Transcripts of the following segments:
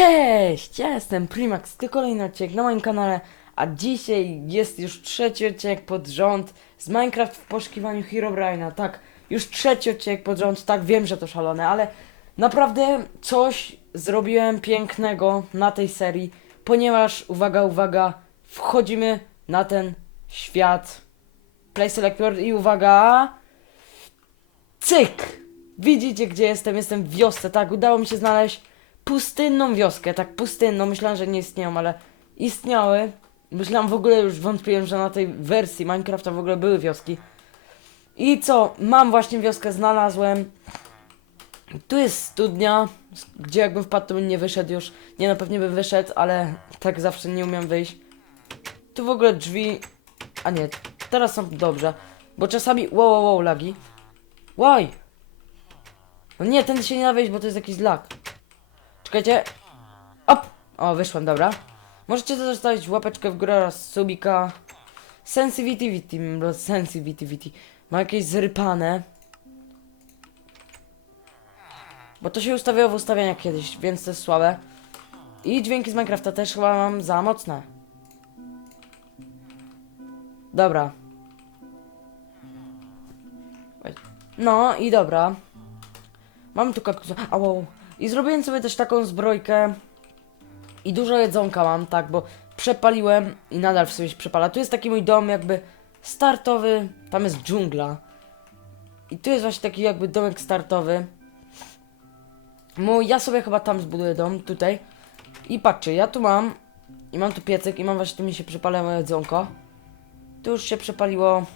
Cześć, ja jestem Primax, to kolejny odcinek na moim kanale, a dzisiaj jest już trzeci odcinek pod rząd z Minecraft w poszukiwaniu Herobrine'a, tak, już trzeci odcinek pod rząd, tak, wiem, że to szalone, ale naprawdę coś zrobiłem pięknego na tej serii, ponieważ, uwaga, uwaga, wchodzimy na ten świat Play Selector i uwaga, cyk! Widzicie, gdzie jestem? Jestem w wiosce, tak, udało mi się znaleźć pustynną wioskę, tak pustynną, myślałem, że nie istnieją, ale istniały. Myślałem w ogóle, już wątpiłem, że na tej wersji Minecrafta w ogóle były wioski. I co, mam właśnie wioskę, znalazłem. Tu jest studnia, gdzie jakbym wpadł, to bym nie wyszedł już. Nie, no pewnie bym wyszedł, ale tak zawsze nie umiem wyjść. Tu w ogóle drzwi... A nie, teraz są dobrze. Bo czasami... Wow, wow, wow, lagi. Why? No nie, ten się nie da wejść, bo to jest jakiś lag. Czekajcie. Op! O, wyszłem, dobra. Możecie zostawić łapeczkę w górę oraz subika. Sensitivity, sensitivity. Ma jakieś zrypane. Bo to się ustawiało w ustawieniach kiedyś, więc to jest słabe. I dźwięki z Minecrafta też chyba mam za mocne. Dobra. No i dobra. Mam tu kaktusa. A wow. I zrobiłem sobie też taką zbrojkę. I dużo jedzonka mam, tak, bo przepaliłem i nadal w sobie się przepala. Tu jest taki mój dom jakby startowy. Tam jest dżungla. I tu jest właśnie taki jakby domek startowy. Mój, ja sobie chyba tam zbuduję dom, tutaj. I patrzcie, ja tu mam. I mam tu piecyk i mam właśnie, tu mi się przepala moje jedzonko. Tu już się przepaliło.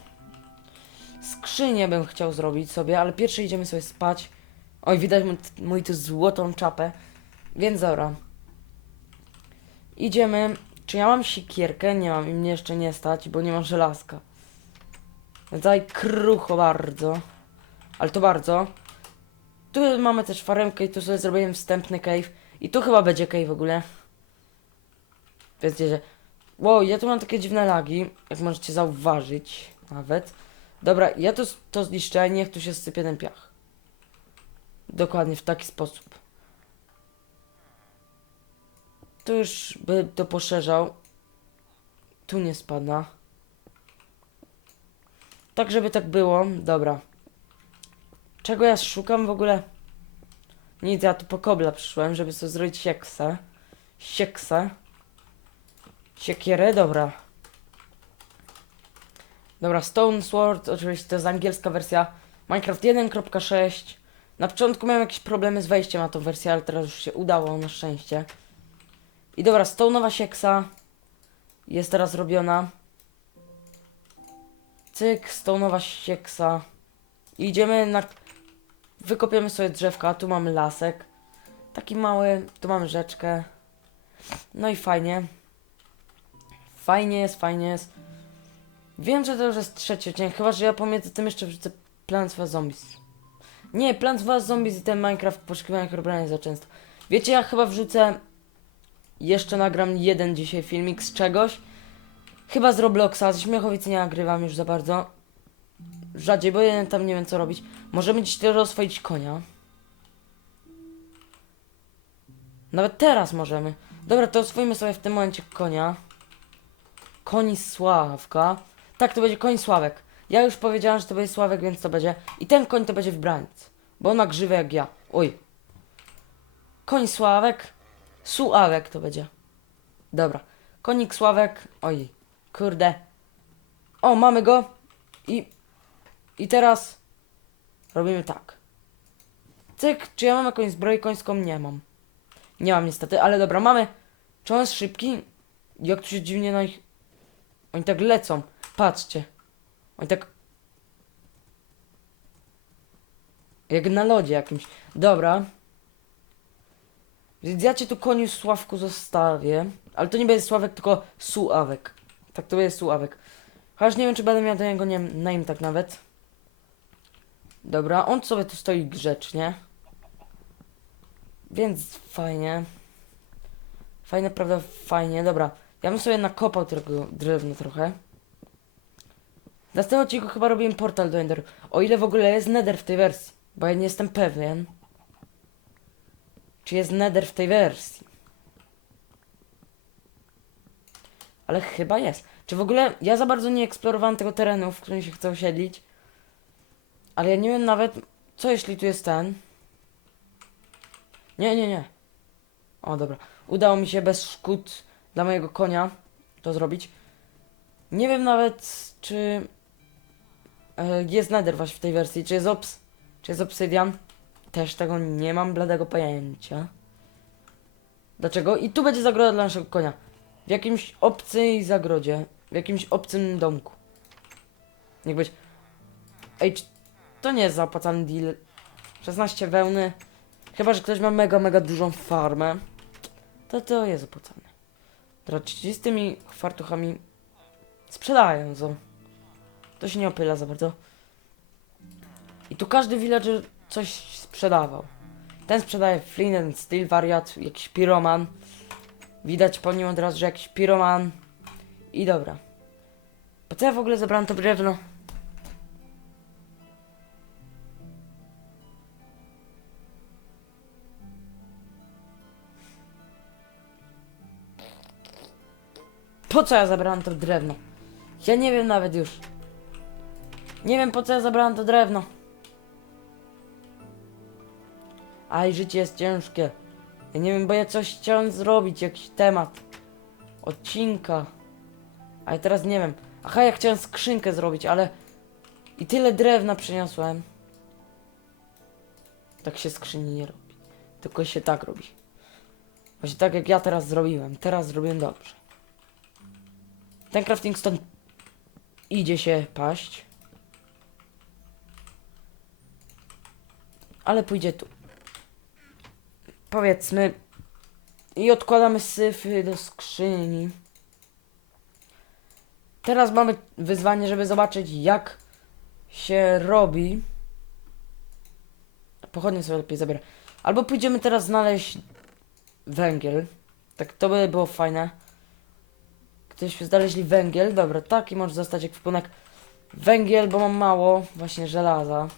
Skrzynię bym chciał zrobić sobie, ale pierwszy idziemy sobie spać. Oj, widać mój, mój tu złotą czapę. Więc dobra. Idziemy. Czy ja mam sikierkę? Nie mam i mnie jeszcze nie stać, bo nie mam żelazka. Tutaj krucho bardzo. Ale to bardzo. Tu mamy też faremkę i tu sobie zrobiłem wstępny cave. I tu chyba będzie cave w ogóle. Więc że... Wow, ja tu mam takie dziwne lagi, jak możecie zauważyć nawet. Dobra, ja to, to zniszczę, niech tu się sypie ten piach. Dokładnie w taki sposób. Tu już by to poszerzał. Tu nie spada. Tak, żeby tak było. Dobra. Czego ja szukam w ogóle? Nic, ja tu po kobla przyszłem, żeby sobie zrobić sieksę. Sieksę. Siekierę, dobra. Dobra, Stone Sword, oczywiście to jest angielska wersja. Minecraft 1.6. Na początku miałem jakieś problemy z wejściem na tą wersję, ale teraz już się udało, na szczęście. I dobra, stone'owa sieksa jest teraz robiona. Cyk, stone'owa sieksa. I idziemy na... Wykopiemy sobie drzewka, tu mamy lasek. Taki mały, tu mamy rzeczkę. No i fajnie. Fajnie jest, fajnie jest. Wiem, że to już jest trzeci odcinek, chyba że ja pomiędzy tym jeszcze wrzucę Plants Zombies. Nie, Plants vs Zombies i ten Minecraft poszukiwania Herobrine za często. Wiecie, ja chyba wrzucę jeszcze nagram jeden dzisiaj filmik z czegoś. Chyba z Robloxa, z Śmiechowic nie nagrywam już za bardzo. Rzadziej, bo ja tam nie wiem co robić. Możemy dzisiaj rozwoić konia. Nawet teraz możemy. Dobra, to oswoimy sobie w tym momencie konia. Koń Sławka. Tak, to będzie koń Sławek. Ja już powiedziałem, że to będzie Sławek, więc to będzie. I ten koń to będzie wybraniec. Bo on ma jak ja. Oj. Koń Sławek. Suławek to będzie. Dobra. Konik Sławek. Oj. Kurde. O, mamy go. I. I teraz. Robimy tak. Cyk. Czy ja mam jakąś zbroję końską? Nie mam. Nie mam niestety, ale dobra, mamy. Czy on jest szybki? Jak tu się dziwnie na ich. Oni tak lecą. Patrzcie. Oni tak. Jak na lodzie jakimś. Dobra. Więc ja cię tu koniu Sławku zostawię. Ale to nie będzie Sławek, tylko Suławek. Tak to będzie Suławek. Chociaż nie wiem, czy będę miał do niego nie name tak nawet. Dobra, on sobie tu stoi grzecznie. Więc fajnie. Fajnie, prawda? Fajnie, dobra. Ja bym sobie nakopał tego drewno trochę. W następnym odcinku chyba robiłem portal do Ender. O ile w ogóle jest Nether w tej wersji. Bo ja nie jestem pewien, czy jest nether w tej wersji. Ale chyba jest. Czy w ogóle ja za bardzo nie eksplorowałem tego terenu, w którym się chcę osiedlić. Ale ja nie wiem nawet, co jeśli tu jest ten. Nie, nie, nie. O, dobra. Udało mi się bez szkód dla mojego konia to zrobić. Nie wiem nawet, czy e, jest nether właśnie w tej wersji, czy jest obs czy jest obsydian. Też tego nie mam bladego pojęcia. Dlaczego? I tu będzie zagroda dla naszego konia. W jakimś obcej zagrodzie. W jakimś obcym domku. Niech być. Ej, to nie jest zapłacany deal? 16 wełny. Chyba, że ktoś ma mega, mega dużą farmę. To to jest opłacane. Dobra, 30 fartuchami sprzedają to. To się nie opyla za bardzo. I tu każdy villager coś sprzedawał. Ten sprzedaje flint and steel, wariat, jakiś piroman. Widać po nim od razu, że jakiś piroman. I dobra. Po co ja w ogóle zabrałem to drewno? Po co ja zabrałem to drewno? Ja nie wiem nawet już. Nie wiem po co ja zabrałem to drewno. Aj, życie jest ciężkie. Ja nie wiem, bo ja coś chciałem zrobić, jakiś temat. Odcinka. A ja teraz nie wiem. Aha, ja chciałem skrzynkę zrobić, ale... I tyle drewna przyniosłem. Tak się skrzyni nie robi. Tylko się tak robi. Właśnie tak jak ja teraz zrobiłem. Teraz zrobiłem dobrze. Ten crafting stone idzie się paść. Ale pójdzie tu. Powiedzmy. I odkładamy syfy do skrzyni. Teraz mamy wyzwanie, żeby zobaczyć jak się robi. Pochodnie sobie lepiej zabiorę. Albo pójdziemy teraz znaleźć węgiel. Tak to by było fajne. Gdybyśmy znaleźli węgiel. Dobra, taki może zostać jak wpłynek. Węgiel, bo mam mało właśnie żelaza.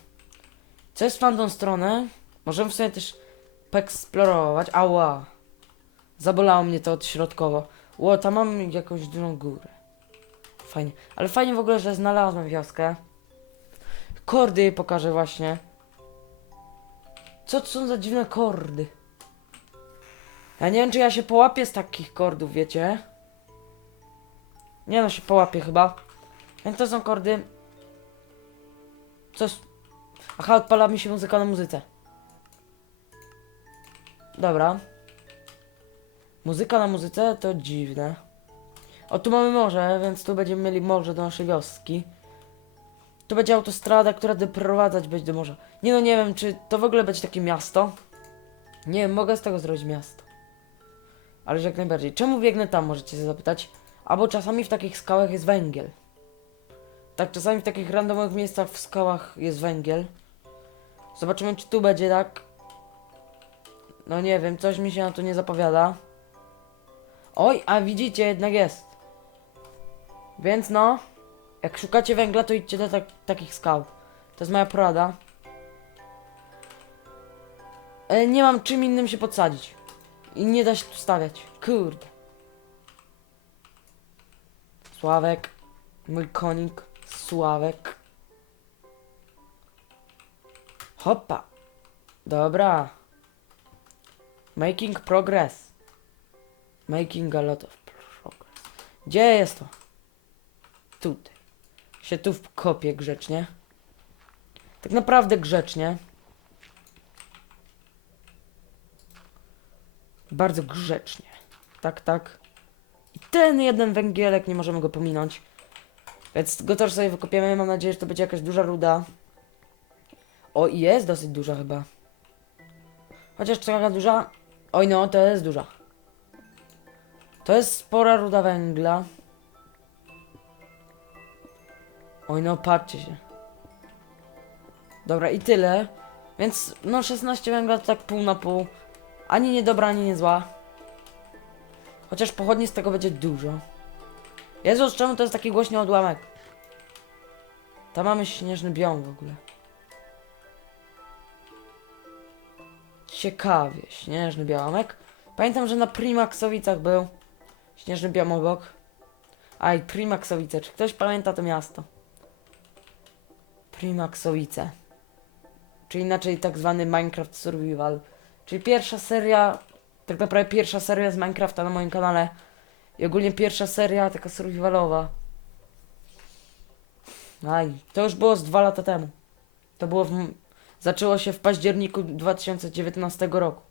Co jest w tamtą stronę? Możemy w też poeksplorować. Ała. Zabolało mnie to odśrodkowo. Ło, tam mam jakąś dużą górę. Fajnie. Ale fajnie w ogóle, że znalazłem wioskę. Kordy jej pokażę właśnie. Co to są za dziwne kordy? Ja nie wiem, czy ja się połapię z takich kordów, wiecie? Nie no, się połapię chyba. Jak to są kordy? Coś... Aha, odpala mi się muzyka na muzyce. Dobra. Muzyka na muzyce to dziwne. O, tu mamy morze, więc tu będziemy mieli morze do naszej wioski. Tu będzie autostrada, która doprowadzać będzie do morza. Nie no, nie wiem, czy to w ogóle będzie takie miasto. Nie wiem, mogę z tego zrobić miasto. Ale jak najbardziej. Czemu biegnę tam, możecie się zapytać. Albo czasami w takich skałach jest węgiel. Tak, czasami w takich randomowych miejscach w skałach jest węgiel. Zobaczymy, czy tu będzie tak. No nie wiem, coś mi się na to nie zapowiada. Oj, a widzicie, jednak jest. Więc no, jak szukacie węgla, to idźcie do tak, takich skał. To jest moja porada. E, nie mam czym innym się podsadzić. I nie da się tu stawiać. Kurde. Sławek. Mój konik. Sławek. Hopa. Dobra. Making progress. Making a lot of progress. Gdzie jest to? Tutaj. Się tu wkopię grzecznie. Tak naprawdę grzecznie. Bardzo grzecznie. Tak, tak. I ten jeden węgielek, nie możemy go pominąć. Więc go też sobie wykopiemy. Mam nadzieję, że to będzie jakaś duża ruda. O, i jest dosyć duża chyba. Chociaż taka duża? Oj no, to jest duża. To jest spora ruda węgla. Oj no, patrzcie się. Dobra, i tyle. Więc no 16 węgla to tak pół na pół. Ani nie dobra, ani nie zła. Chociaż pochodni z tego będzie dużo. Jezus, czemu to jest taki głośny odłamek? Tam mamy śnieżny biom w ogóle. Ciekawie, śnieżny biomek. Pamiętam, że na Primaxowicach był śnieżny biom obok. Aj, Primaxowice. Czy ktoś pamięta to miasto? Primaxowice. Czyli inaczej tak zwany Minecraft Survival. Czyli pierwsza seria, tak naprawdę pierwsza seria z Minecrafta na moim kanale. I ogólnie pierwsza seria taka survivalowa. Aj, to już było z dwa lata temu. To było w, zaczęło się w październiku 2019 roku.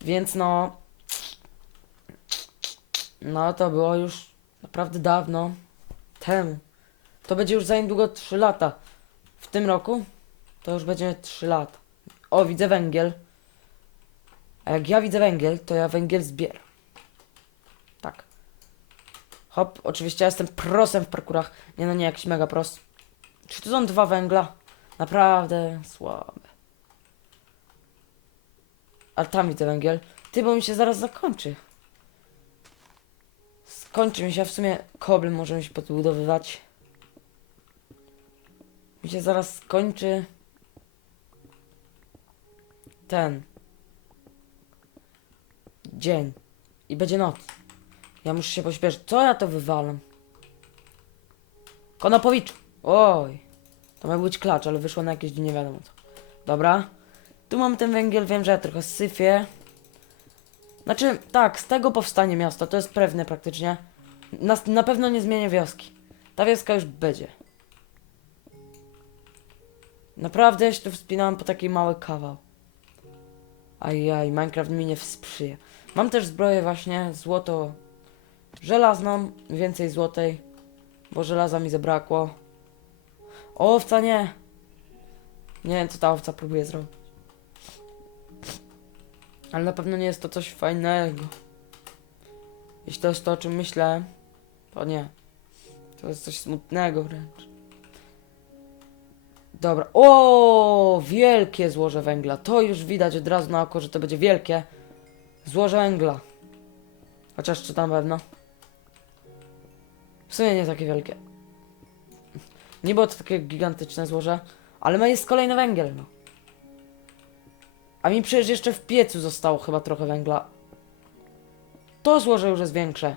Więc no. No to było już naprawdę dawno temu. To będzie już za niedługo 3 lata. W tym roku to już będzie 3 lata. O, widzę węgiel. A jak ja widzę węgiel, to ja węgiel zbieram. Tak. Hop, oczywiście ja jestem prosem w parkurach. Nie no, nie jakiś mega pros. Czy to są dwa węgla? Naprawdę słabe. Ale tam widzę węgiel. Ty, bo mi się zaraz zakończy. Skończy mi się, w sumie kobry możemy się podbudowywać. Mi się zaraz skończy ten dzień i będzie noc. Ja muszę się pośpieszyć. Co ja to wywalam? Konopowicz! Oj! To miał być klacz, ale wyszło na jakieś nie wiadomo co. Dobra. Tu mam ten węgiel, wiem, że ja trochę syfię. Znaczy, tak, z tego powstanie miasto, to jest pewne praktycznie. Na, na pewno nie zmienię wioski. Ta wioska już będzie. Naprawdę ja się tu wspinałem po taki mały kawał. Ajaj, Minecraft mi nie sprzyja. Mam też zbroję właśnie, złoto żelazną, więcej złotej, bo żelaza mi zabrakło. Owca nie! Nie wiem, co ta owca próbuje zrobić. Ale na pewno nie jest to coś fajnego. Jeśli to jest to, o czym myślę, to nie. To jest coś smutnego wręcz. Dobra. O, wielkie złoże węgla. To już widać od razu na oko, że to będzie wielkie złoże węgla. Chociaż czy tam pewno. W sumie nie takie wielkie. Nie było to takie gigantyczne złoże, ale ma jest kolejny węgiel, no. A mi przecież jeszcze w piecu zostało chyba trochę węgla. To złoże już jest większe.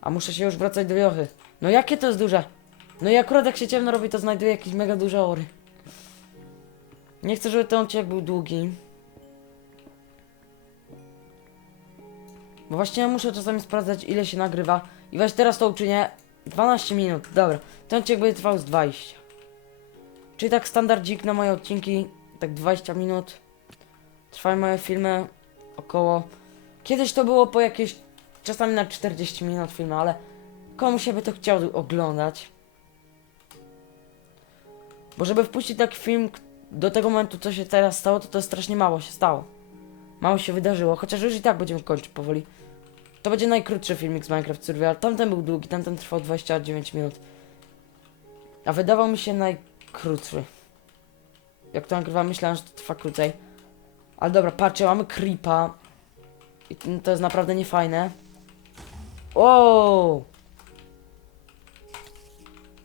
A muszę się już wracać do wiochy. No jakie to jest duże? No i akurat jak się ciemno robi, to znajduję jakieś mega duże ory. Nie chcę, żeby ten odcinek był długi. Bo właśnie ja muszę czasami sprawdzać, ile się nagrywa. I właśnie teraz to uczynię. 12 minut, dobra. Ten odcinek będzie trwał z 20. Czyli tak standardzik na moje odcinki, tak 20 minut. Trwają moje filmy około... Kiedyś to było po jakieś... Czasami na 40 minut filmy, ale... Komu się by to chciał oglądać? Bo żeby wpuścić taki film do tego momentu, co się teraz stało, to to strasznie mało się stało. Mało się wydarzyło, chociaż już i tak będziemy kończyć powoli. To będzie najkrótszy filmik z Minecraft Survival. Tamten był długi, tamten trwał 29 minut. A wydawał mi się najkrótszy. Jak to nagrywam, myślałem, że to trwa krócej. Ale dobra, patrzcie, mamy creepa. I to jest naprawdę niefajne. O!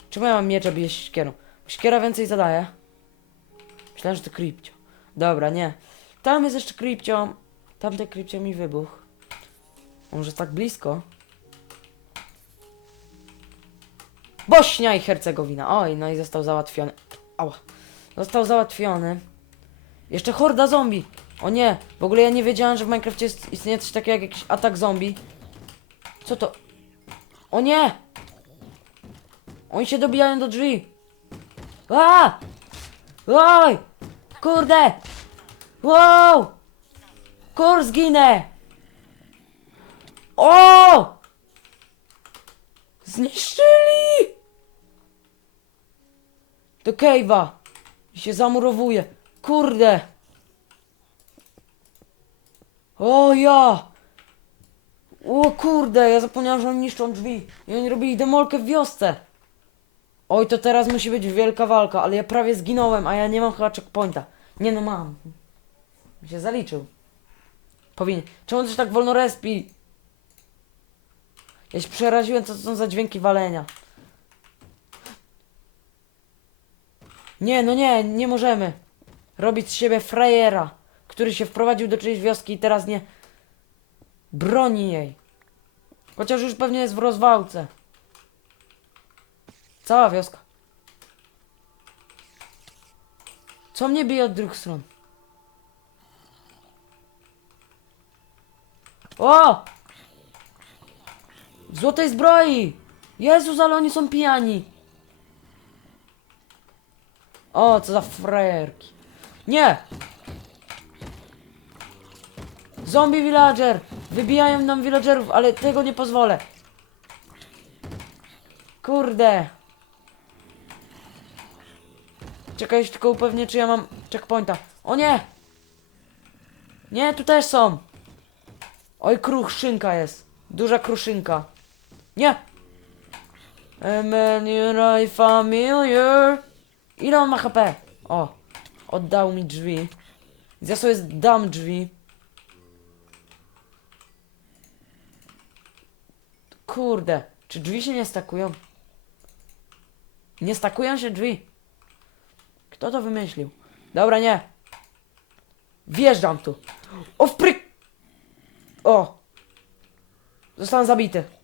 Czemu ja mam miecz, a bije siekierą? Siekiera więcej zadaje. Myślałem, że to creepcio. Dobra, nie. Tam jest jeszcze creepcio. Tamte creepcio mi wybuchł. Może tak blisko? Bośnia i Hercegowina. Oj, no i został załatwiony. Ała. Został załatwiony. Jeszcze horda zombie. O nie, w ogóle ja nie wiedziałem, że w Minecrafcie jest, istnieje coś takiego jak jakiś atak zombie. Co to? O nie! Oni się dobijają do drzwi. A! Oj! Kurde! Wow! Kur zginę! O! Zniszczyli! Do cave'a. I się zamurowuje. Kurde! O ja! O kurde, ja zapomniałem, że oni niszczą drzwi. I oni robili demolkę w wiosce. Oj, to teraz musi być wielka walka, ale ja prawie zginąłem, a ja nie mam chyba checkpointa. Nie no mam. Mi się zaliczył. Powinien. Czemu coś tak wolno respi? Ja się przeraziłem, co to są za dźwięki walenia. Nie, no nie, nie możemy. Robić z siebie frajera, który się wprowadził do czyjejś wioski i teraz nie broni jej. Chociaż już pewnie jest w rozwałce. Cała wioska. Co mnie bije od dwóch stron? O! W złotej zbroi! Jezus, ale oni są pijani! O, co za frajerki. Nie! Zombie villager! Wybijają nam villagerów, ale tego nie pozwolę. Kurde. Czekaj, tylko upewnię, czy ja mam checkpointa. O nie! Nie, tu też są. Oj, kruszynka jest. Duża kruszynka. Nie! I familiar. Ile on ma HP? O, oddał mi drzwi. Ja sobie dam drzwi. Kurde, czy drzwi się nie stakują? Nie stakują się drzwi. Kto to wymyślił? Dobra, nie. Wjeżdżam tu. O, wpryk! O! Zostałem zabity.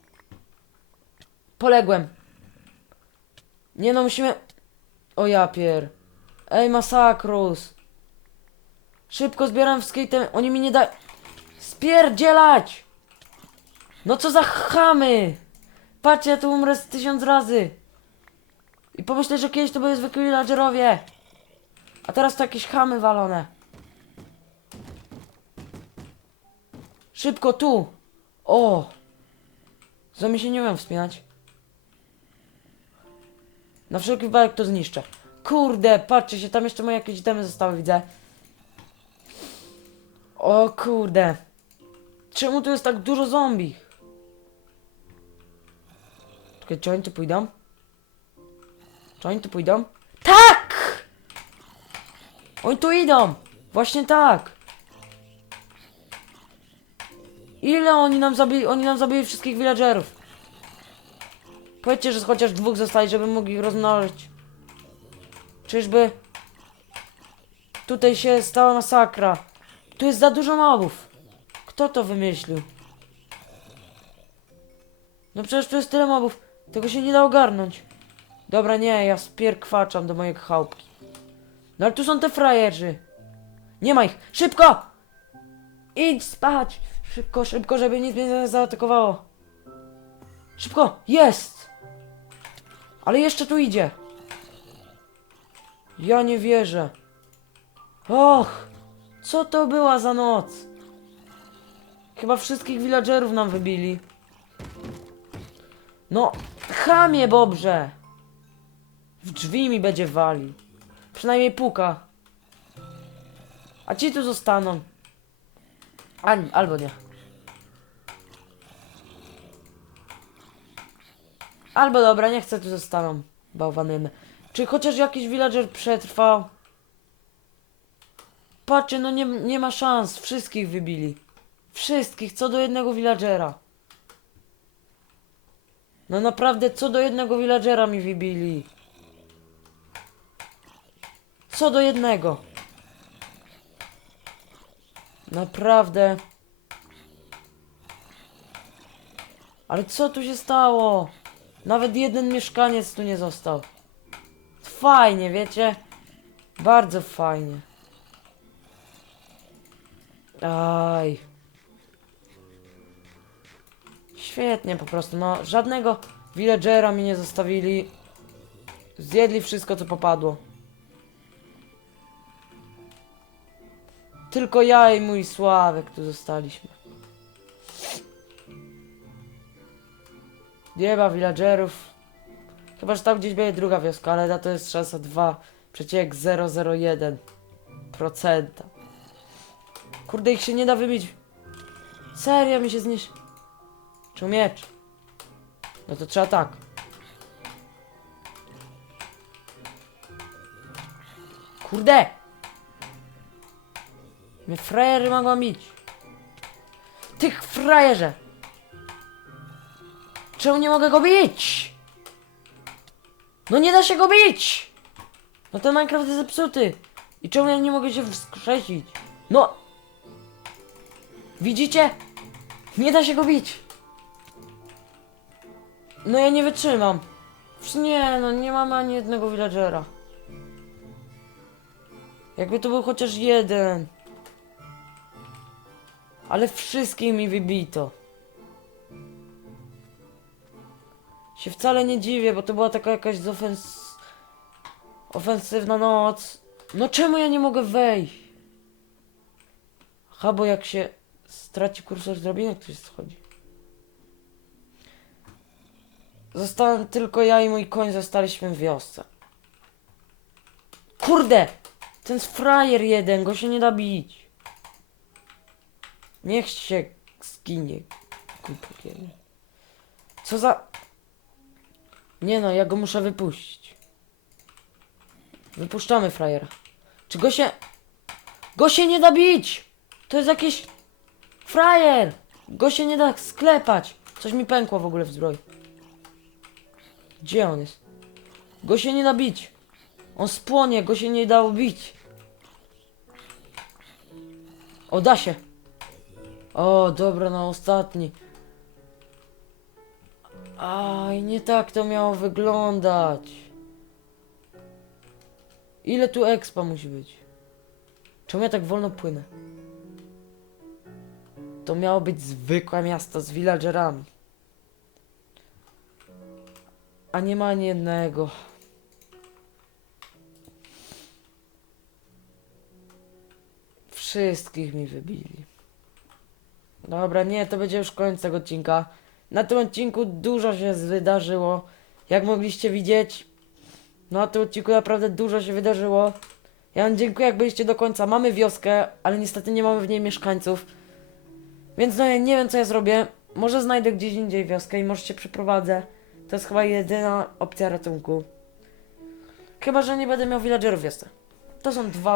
Poległem. Nie no, musimy... O ja pier. Ej, masakrus. Szybko zbieram wszystkie itemy. Oni mi nie da... Spierdzielać! No co za chamy! Patrzcie, ja tu umrę z tysiąc razy. I pomyślę, że kiedyś to były zwykli villagerowie. A teraz to jakieś chamy walone. Szybko tu! O! Zombie się nie umiem wspinać. Na wszelki wypadek to zniszczę. Kurde, patrzcie się, tam jeszcze moje jakieś itemy zostały, widzę. O kurde. Czemu tu jest tak dużo zombie? Czekaj, czy oni tu pójdą? Czy oni tu pójdą? Tak! Oni tu idą! Właśnie tak! Ile oni nam zabili? Oni nam zabili wszystkich villagerów. Powiedzcie, że chociaż dwóch zostali, żeby mogli ich rozmnożyć. Czyżby? Tutaj się stała masakra. Tu jest za dużo mobów. Kto to wymyślił? No przecież tu jest tyle mobów. Tego się nie da ogarnąć. Dobra, nie, ja spierkwaczam do mojej chałupki. No ale tu są te frajerzy. Nie ma ich. Szybko! Idź spać! Szybko, szybko, żeby nic mnie nie zaatakowało. Szybko! Jest! Ale jeszcze tu idzie. Ja nie wierzę. Och! Co to była za noc? Chyba wszystkich villagerów nam wybili. No, chamie Bobrze! W drzwi mi będzie wali. Przynajmniej puka. A ci tu zostaną. A, albo nie. Albo dobra, nie chcę tu zostaną. Bałwanymy. Czy chociaż jakiś villager przetrwał? Patrzcie, no nie, nie ma szans. Wszystkich wybili. Wszystkich, co do jednego villagera. No naprawdę, co do jednego villagera mi wybili. Co do jednego. Naprawdę. Ale co tu się stało? Nawet jeden mieszkaniec tu nie został. Fajnie, wiecie? Bardzo fajnie. Aj. Świetnie po prostu, no żadnego villagera mi nie zostawili. Zjedli wszystko co popadło. Tylko ja i mój Sławek tu zostaliśmy. Nie ma villagerów. Chyba, że tam gdzieś będzie druga wioska, ale na to jest szansa 2,001%. Kurde, ich się nie da wybić. Serio mi się znisz... Czy miecz? No to trzeba tak. Kurde! Mnie frajery mogą bić. Tych frajerze! Czemu nie mogę go bić? No nie da się go bić! No ten Minecraft jest zepsuty. I czemu ja nie mogę się wskrzesić? No! Widzicie? Nie da się go bić. No ja nie wytrzymam. Nie, no nie mamy ani jednego villagera. Jakby to był chociaż jeden. Ale wszystkich mi wybito. Się wcale nie dziwię, bo to była taka jakaś ofensywna noc. No czemu ja nie mogę wejść? Aha, bo jak się straci kursor drabiny, ktoś schodzi. Zostałem tylko ja i mój koń zostaliśmy w wiosce. Kurde! Ten frajer jeden, go się nie da bić. Niech się jeden. Co za... Nie no, ja go muszę wypuścić. Wypuszczamy frajera. Czy go się... Go się nie da bić! To jest jakiś... Frajer! Go się nie da sklepać! Coś mi pękło w ogóle w zbroi. Gdzie on jest? Go się nie da bić. On spłonie, go się nie dało bić. O, da się. O, dobra, na ostatni. Aj, nie tak to miało wyglądać. Ile tu expa musi być? Czemu ja tak wolno płynę? To miało być zwykłe miasto z villagerami. A nie ma ani jednego. Wszystkich mi wybili. Dobra, nie, to będzie już koniec tego odcinka. Na tym odcinku dużo się wydarzyło. Jak mogliście widzieć, no na tym odcinku naprawdę dużo się wydarzyło. Ja wam dziękuję, jak byliście do końca. Mamy wioskę, ale niestety nie mamy w niej mieszkańców. Więc no ja nie wiem, co ja zrobię. Może znajdę gdzieś indziej wioskę i może się przeprowadzę. To jest chyba jedyna opcja ratunku. Chyba, że nie będę miał villagerów wiosce. To są dwa